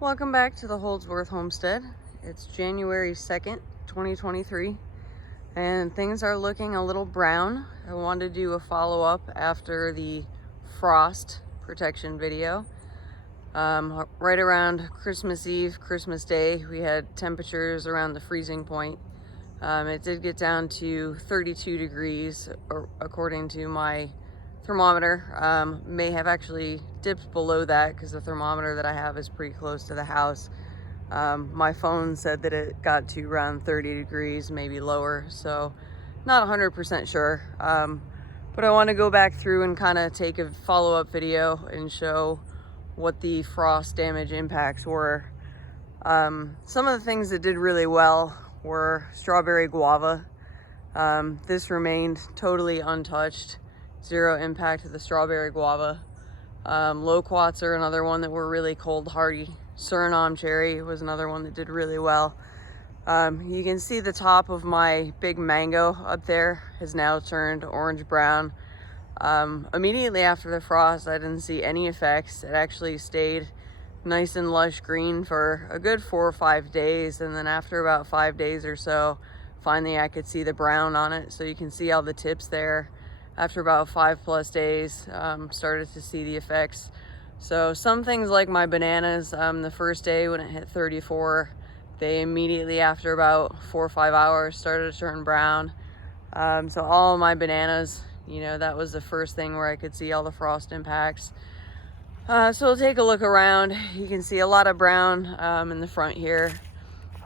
Welcome back to the Holdsworth Homestead. It's January 2nd, 2023, and things are looking a little brown. I wanted to do a follow-up after the frost protection video. Right around Christmas Eve, Christmas Day, we had temperatures around the freezing point. It did get down to 32 degrees according to my thermometer. May have actually dipped below that because the thermometer that I have is pretty close to the house. My phone said that it got to around 30 degrees, maybe lower, so not 100% sure. But I want to go back through and kind of take a follow-up video and show what the frost damage impacts were. Some of the things that did really well were strawberry guava. This remained totally untouched. Zero impact to the strawberry guava. Loquats are another one that were really cold hardy. Suriname cherry was another one that did really well. You can see the top of my big mango up there has now turned orange brown. Immediately after the frost, I didn't see any effects. It actually stayed nice and lush green for a good 4 or 5 days, and then after about 5 days or so, finally I could see the brown on it. So you can see all the tips there. After about 5+ days, started to see the effects. So some things like my bananas, the first day when it hit 34, they immediately after about 4 or 5 hours started to turn brown. So all of my bananas, you know, that was the first thing where I could see all the frost impacts. So we'll take a look around. You can see a lot of brown in the front here.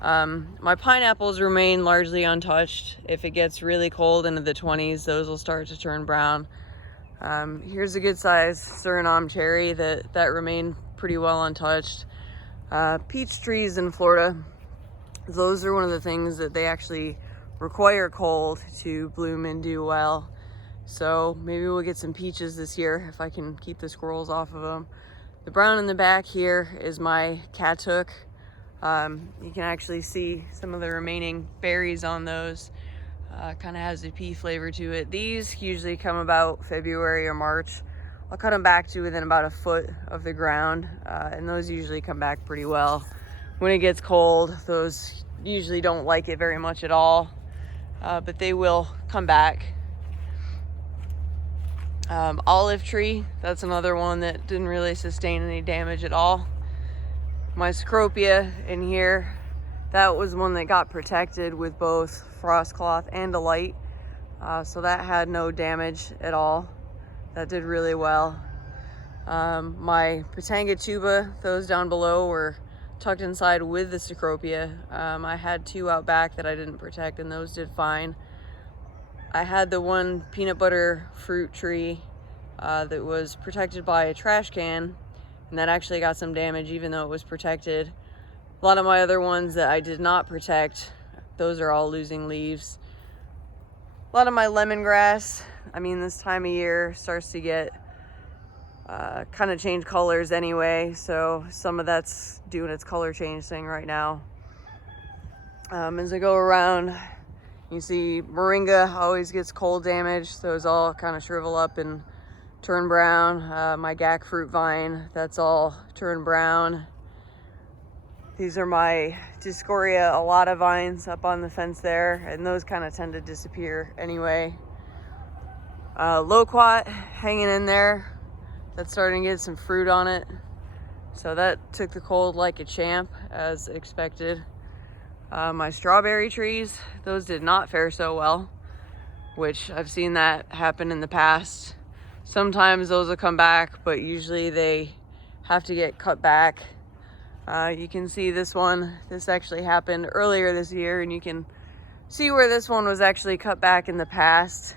My pineapples remain largely untouched. If it gets really cold into the 20s, those will start to turn brown. Here's a good size Suriname cherry that remained pretty well untouched. Peach trees in Florida, those are one of the things that they actually require cold to bloom and do well. So maybe we'll get some peaches this year if I can keep the squirrels off of them. The brown in the back here is my cattauk. You can actually see some of the remaining berries on those. Kind of has a pea flavor to it. These usually come about February or March. I'll cut them back to within about a foot of the ground, and those usually come back pretty well. When it gets cold, those usually don't like it very much at all, but they will come back. Olive tree, that's another one that didn't really sustain any damage at all. My Cecropia in here, that was one that got protected with both frost cloth and a light. So that had no damage at all. That did really well. My Patanga tuba, those down below were tucked inside with the Cecropia. I had 2 out back that I didn't protect, and those did fine. I had the one peanut butter fruit tree that was protected by a trash can, and that actually got some damage even though it was protected. A lot of my other ones that I did not protect, those are all losing leaves. A lot of my lemongrass, I mean, this time of year starts to get kind of change colors anyway, so some of that's doing its color change thing right now. As I go around, you see moringa always gets cold damage. Those all kind of shrivel up and turn brown. My gack fruit vine, that's all turned brown. These are my Discoria alata vines up on the fence there, and those kind of tend to disappear anyway. Loquat hanging in there. That's starting to get some fruit on it. So that took the cold like a champ, as expected. My strawberry trees, those did not fare so well, which I've seen that happen in the past. Sometimes those will come back, but usually they have to get cut back. You can see this one, this actually happened earlier this year, and you can see where this one was actually cut back in the past.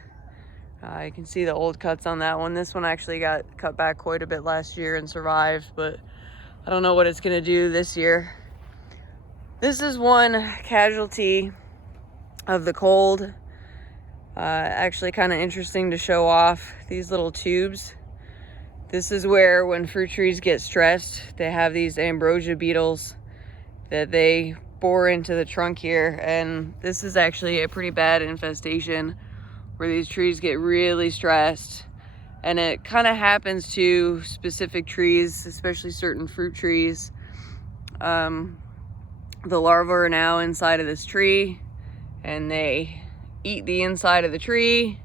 You can see the old cuts on that one. This one actually got cut back quite a bit last year and survived, but I don't know what it's gonna do this year. This is one casualty of the cold. Actually kind of interesting to show off these little tubes. This is where when fruit trees get stressed, they have these ambrosia beetles that they bore into the trunk here, and this is actually a pretty bad infestation where these trees get really stressed, and it kind of happens to specific trees, especially certain fruit trees. The larvae are now inside of this tree, and they eat the inside of the tree,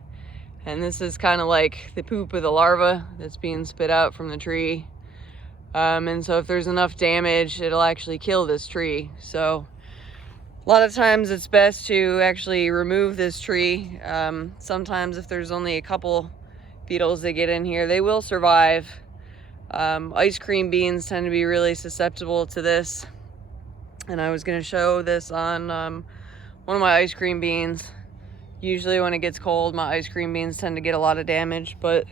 and this is kind of like the poop of the larva that's being spit out from the tree. And so if there's enough damage, it'll actually kill this tree. So a lot of times it's best to actually remove this tree. Sometimes if there's only a couple beetles that get in here, they will survive. Ice cream beans tend to be really susceptible to this. And I was going to show this on one of my ice cream beans. Usually when it gets cold, my ice cream beans tend to get a lot of damage, but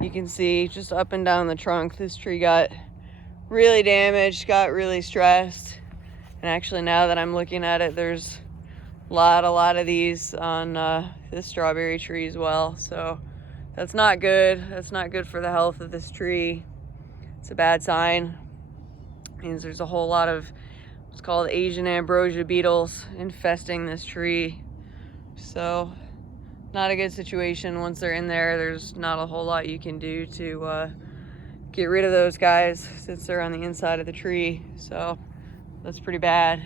you can see just up and down the trunk, this tree got really damaged, got really stressed. And actually now that I'm looking at it, there's a lot of these on this strawberry tree as well. So that's not good. That's not good for the health of this tree. It's a bad sign. It means there's a whole lot of what's called Asian ambrosia beetles infesting this tree. So not a good situation. Once they're in there, there's not a whole lot you can do to get rid of those guys since they're on the inside of the tree. So that's pretty bad.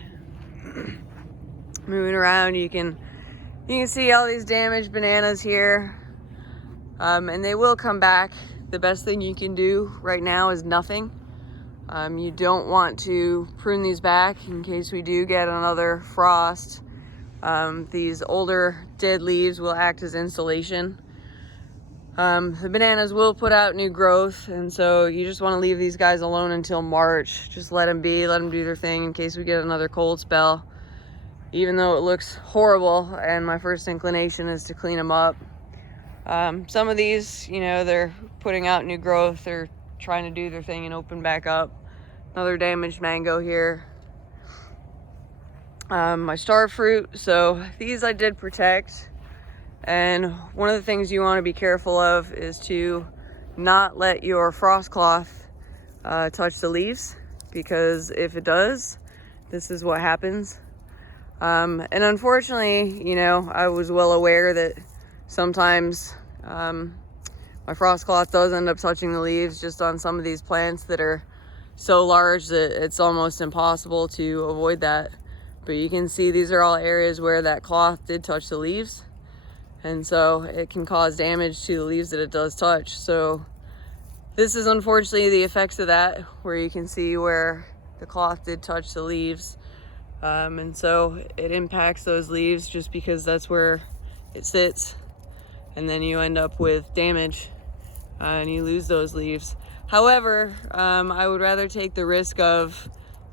Moving around, you can see all these damaged bananas here, and they will come back. The best thing you can do right now is nothing. You don't want to prune these back in case we do get another frost. These older dead leaves will act as insulation. The bananas will put out new growth, and so you just want to leave these guys alone until March. Just let them be, let them do their thing in case we get another cold spell. Even though it looks horrible, and my first inclination is to clean them up. Some of these, they're putting out new growth. They're trying to do their thing and open back up. Another damaged mango here. My star fruit, so these I did protect. And one of the things you want to be careful of is to not let your frost cloth touch the leaves, because if it does, this is what happens. And unfortunately, I was well aware that sometimes my frost cloth does end up touching the leaves just on some of these plants that are so large that it's almost impossible to avoid that. But you can see these are all areas where that cloth did touch the leaves. And so it can cause damage to the leaves that it does touch. So this is unfortunately the effects of that, where you can see where the cloth did touch the leaves. And so it impacts those leaves just because that's where it sits. And then you end up with damage and you lose those leaves. However, I would rather take the risk of,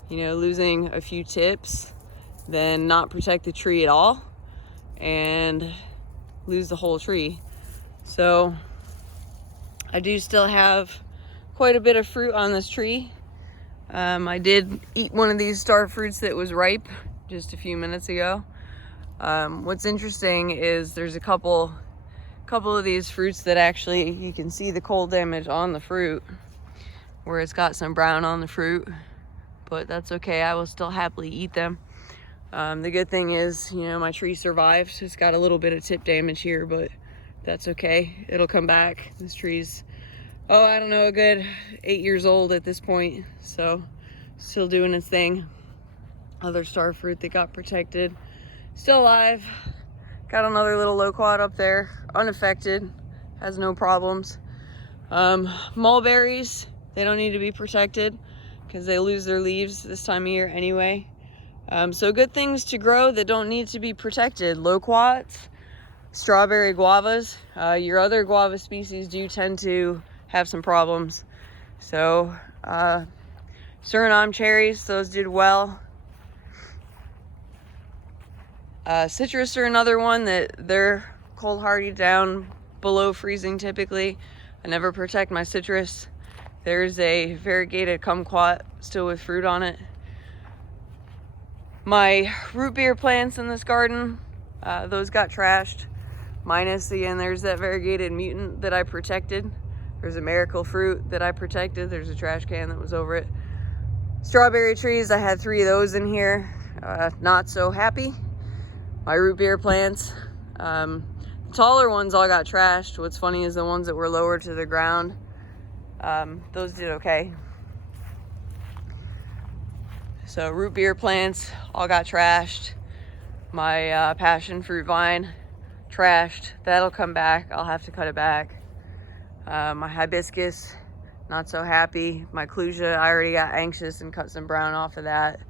losing a few tips than not protect the tree at all and lose the whole tree. So I do still have quite a bit of fruit on this tree. I did eat one of these star fruits that was ripe just a few minutes ago. What's interesting is there's a couple of these fruits that actually you can see the cold damage on the fruit, where it's got some brown on the fruit, but that's okay. I will still happily eat them. The good thing is, my tree survived. It's got a little bit of tip damage here, but that's okay. It'll come back. This tree's, I don't know, a good 8 years old at this point. So still doing its thing. Other star fruit that got protected, still alive. Got another little loquat up there, unaffected, has no problems. Mulberries, they don't need to be protected because they lose their leaves this time of year anyway. So good things to grow that don't need to be protected. Loquats, strawberry guavas. Your other guava species do tend to have some problems. So Suriname cherries, those did well. Citrus are another one that they're cold hardy down below freezing typically. I never protect my citrus. There's a variegated kumquat still with fruit on it. My root beer plants in this garden, those got trashed. Minus, again, there's that variegated mutant that I protected. There's a miracle fruit that I protected. There's a trash can that was over it. Strawberry trees, I had 3 of those in here. Not so happy. My root beer plants, the taller ones all got trashed. What's funny is the ones that were lower to the ground, those did okay. So root beer plants all got trashed. My passion fruit vine trashed. That'll come back. I'll have to cut it back. My hibiscus, not so happy. My clusia, I already got anxious and cut some brown off of that.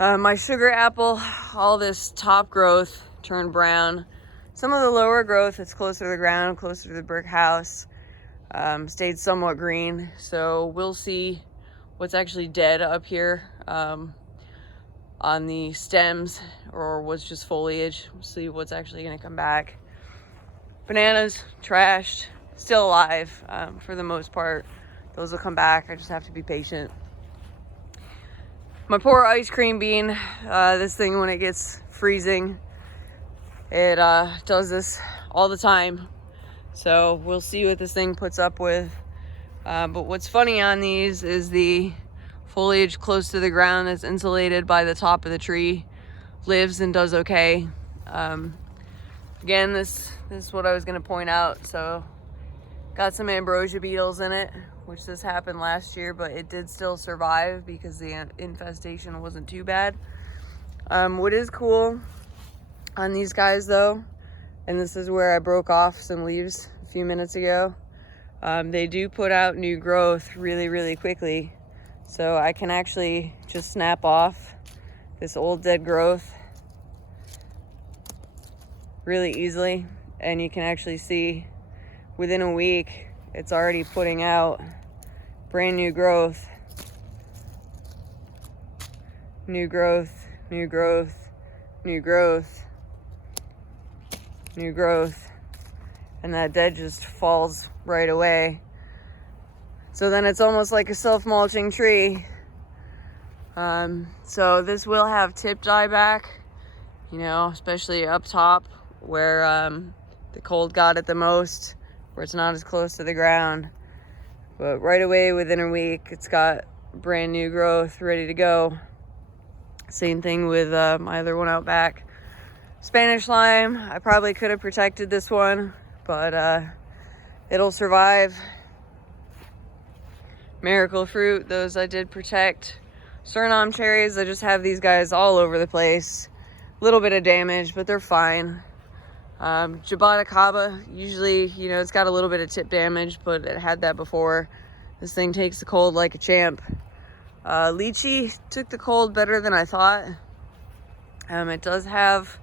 My sugar apple, all this top growth turned brown. Some of the lower growth that's closer to the ground, closer to the brick house, stayed somewhat green. So we'll see what's actually dead up here on the stems, or was just foliage. We'll see what's actually gonna come back. Bananas, trashed, still alive for the most part. Those will come back. I just have to be patient. My poor ice cream bean, this thing when it gets freezing, it does this all the time. So we'll see what this thing puts up with. But what's funny on these is the foliage close to the ground that's insulated by the top of the tree lives and does okay. Again, this is what I was gonna point out. So got some ambrosia beetles in it, which this happened last year, but it did still survive because the infestation wasn't too bad. What is cool on these guys though, and this is where I broke off some leaves a few minutes ago, they do put out new growth really, really quickly. So I can actually just snap off this old dead growth really easily, and you can actually see within a week it's already putting out brand new growth. New growth, new growth, new growth, new growth. And that dead just falls right away. So then it's almost like a self-mulching tree. So this will have tip dieback, you know, especially up top where the cold got it the most, where it's not as close to the ground. But right away within a week, it's got brand new growth ready to go. Same thing with my other one out back. Spanish lime, I probably could have protected this one, but it'll survive. Miracle fruit, those I did protect. Suriname cherries, I just have these guys all over the place. A little bit of damage, but they're fine. Jaboticaba, usually, you know, it's got a little bit of tip damage, but it had that before. This thing takes the cold like a champ. Lychee took the cold better than I thought. It does have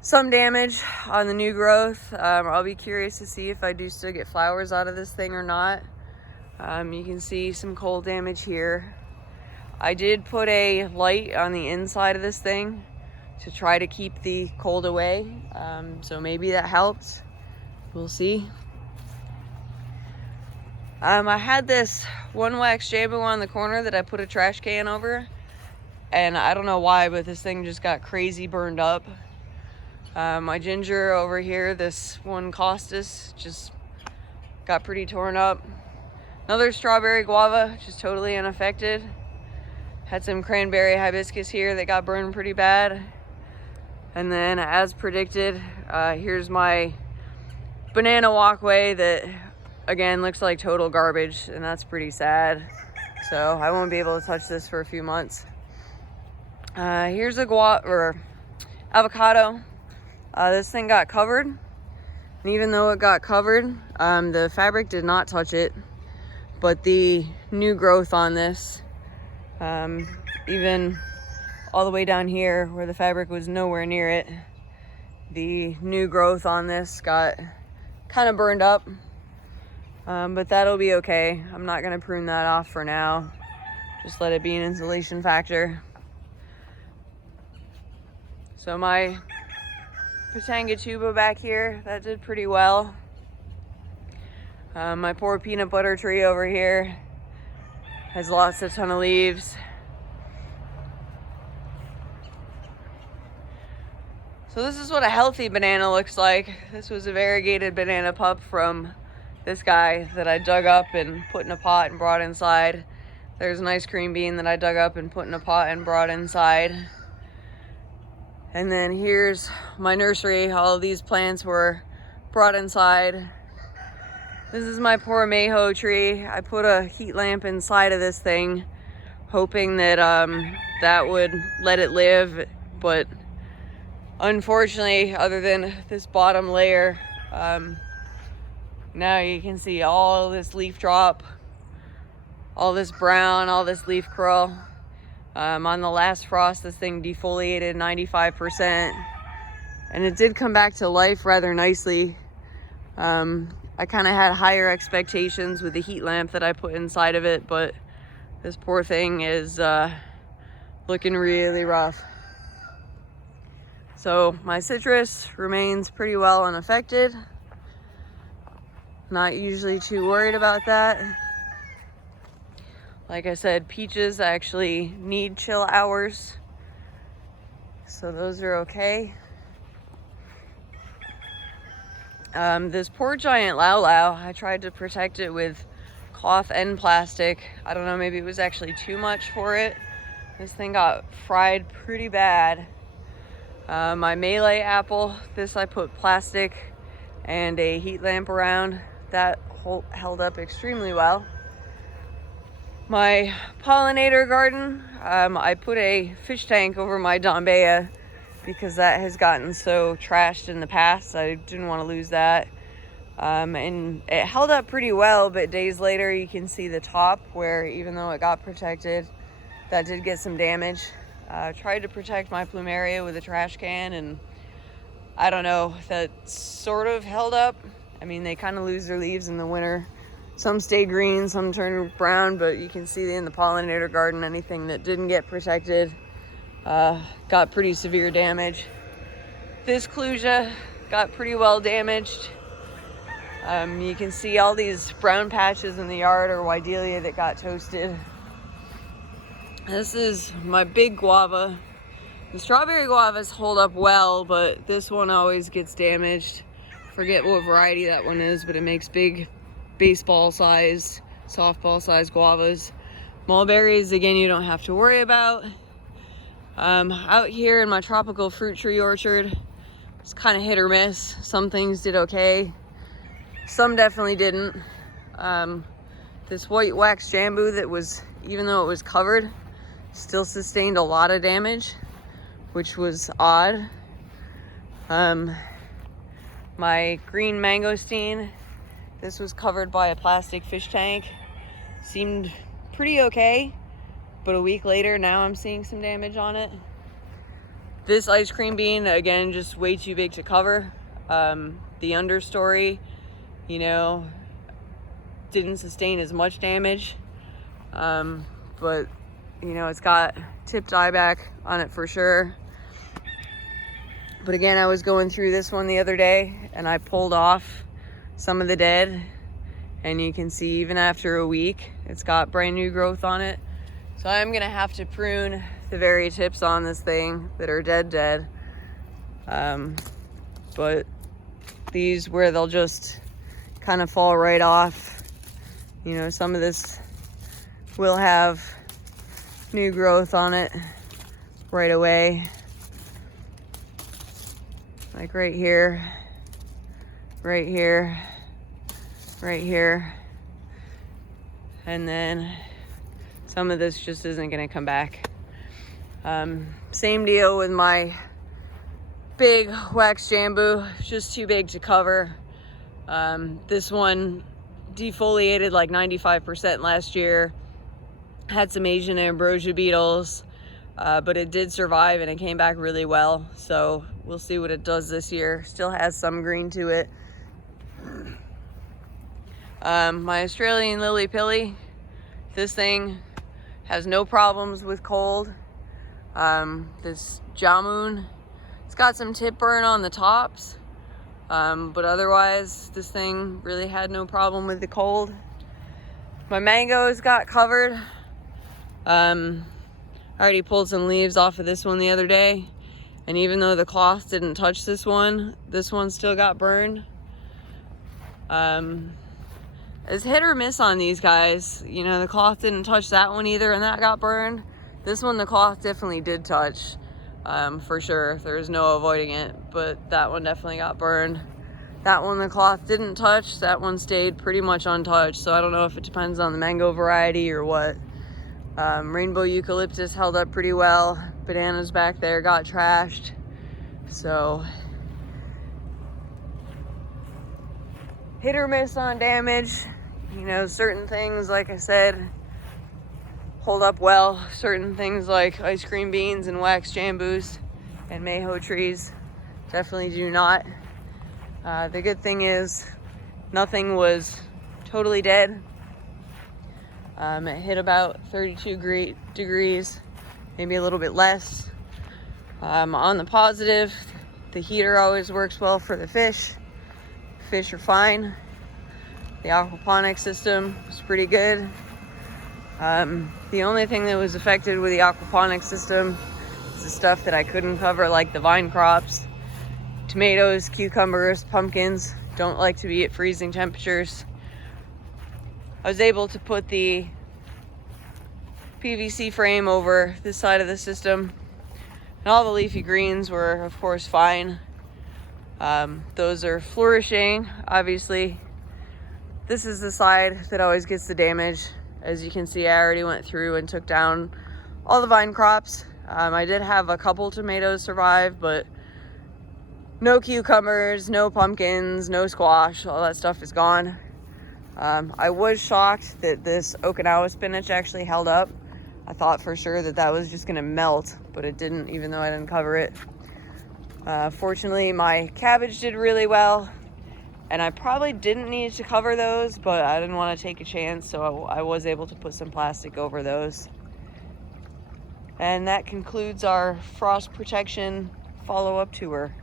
some damage on the new growth. I'll be curious to see if I do still get flowers out of this thing or not. You can see some cold damage here. I did put a light on the inside of this thing to try to keep the cold away. So maybe that helps. We'll see. I had this one wax jambu on the corner that I put a trash can over, and I don't know why, but this thing just got crazy burned up. My ginger over here, this one costus, just got pretty torn up. Another strawberry guava, just totally unaffected. Had some cranberry hibiscus here that got burned pretty bad. And then, as predicted, here's my banana walkway that, again, looks like total garbage, and that's pretty sad. So I won't be able to touch this for a few months. Here's a avocado. This thing got covered, and even though it got covered, the fabric did not touch it, but the new growth on this, even all the way down here where the fabric was nowhere near it, the new growth on this got kind of burned up, but that'll be okay. I'm not gonna prune that off for now. Just let it be an insulation factor. So my Patanga tuba back here, that did pretty well. My poor peanut butter tree over here has lost a ton of leaves. So this is what a healthy banana looks like. This was a variegated banana pup from this guy that I dug up and put in a pot and brought inside. There's an ice cream bean that I dug up and put in a pot and brought inside. And then here's my nursery. All of these plants were brought inside. This is my poor mayho tree. I put a heat lamp inside of this thing hoping that that would let it live, but unfortunately, other than this bottom layer, now you can see all this leaf drop, all this brown, all this leaf curl. On the last frost, this thing defoliated 95%, and it did come back to life rather nicely. I kind of had higher expectations with the heat lamp that I put inside of it, but this poor thing is looking really rough. So my citrus remains pretty well unaffected. Not usually too worried about that. Like I said, peaches actually need chill hours, so those are okay. This poor giant Lau Lau, I tried to protect it with cloth and plastic. I don't know, maybe it was actually too much for it. This thing got fried pretty bad. My Malay apple, this I put plastic and a heat lamp around. That held up extremely well. My pollinator garden, I put a fish tank over my Dombea because that has gotten so trashed in the past. I didn't want to lose that. And it held up pretty well, but days later you can see the top where, even though it got protected, that did get some damage. Tried to protect my plumeria with a trash can, and I don't know, that sort of held up. I mean, they kind of lose their leaves in the winter. Some stay green, some turn brown, but you can see in the pollinator garden, anything that didn't get protected got pretty severe damage. This clusia got pretty well damaged. You can see all these brown patches in the yard or Widelia that got toasted. This is my big guava. The strawberry guavas hold up well, but this one always gets damaged. Forget what variety that one is, but it makes big baseball size, softball size guavas. Mulberries, again, you don't have to worry about. Out here in my tropical fruit tree orchard, it's kind of hit or miss. Some things did okay, some definitely didn't. This white wax jambu that was, even though it was covered, still sustained a lot of damage, which was odd. My green mangosteen, this was covered by a plastic fish tank, seemed pretty okay, but a week later, now I'm seeing some damage on it. This ice cream bean, again, just way too big to cover. The understory, you know, didn't sustain as much damage, but you know, it's got tipped dieback on it for sure. But again, I was going through this one the other day and I pulled off some of the dead, and you can see even after a week, it's got brand new growth on it. So I'm gonna have to prune the very tips on this thing that are dead. But these where they'll just kind of fall right off, you know, some of this will have new growth on it right away, like right here, right here, right here, and then some of this just isn't going to come back. Same deal with my big wax jambu, just too big to cover. This one defoliated like 95% last year, had some Asian ambrosia beetles, but it did survive and it came back really well. So we'll see what it does this year. Still has some green to it. My Australian lily pilly, this thing has no problems with cold. This jamun, it's got some tip burn on the tops, but otherwise this thing really had no problem with the cold. My mangoes got covered. I already pulled some leaves off of this one the other day, and even though the cloth didn't touch this one still got burned. It's hit or miss on these guys. You know, the cloth didn't touch that one either, and that got burned. This one, the cloth definitely did touch, for sure. There was no avoiding it, but that one definitely got burned. That one, the cloth didn't touch. That one stayed pretty much untouched. So I don't know if it depends on the mango variety or what. Rainbow eucalyptus held up pretty well. Bananas back there got trashed. So hit or miss on damage. You know, certain things, like I said, hold up well. Certain things like ice cream beans and wax jambus and mayho trees definitely do not. The good thing is nothing was totally dead. It hit about 32 degrees, maybe a little bit less. On the positive, the heater always works well for the fish. Fish are fine. The aquaponics system was pretty good. The only thing that was affected with the aquaponics system is the stuff that I couldn't cover, like the vine crops. Tomatoes, cucumbers, pumpkins don't like to be at freezing temperatures. I was able to put the PVC frame over this side of the system, and all the leafy greens were, of course, fine. Those are flourishing. Obviously, this is the side that always gets the damage. As you can see, I already went through and took down all the vine crops. I did have a couple tomatoes survive, but no cucumbers, no pumpkins, no squash. All that stuff is gone. I was shocked that this Okinawa spinach actually held up. I thought for sure that that was just gonna melt, but it didn't, even though I didn't cover it. Fortunately, my cabbage did really well, and I probably didn't need to cover those, but I didn't want to take a chance, so I was able to put some plastic over those. And that concludes our frost protection follow-up tour.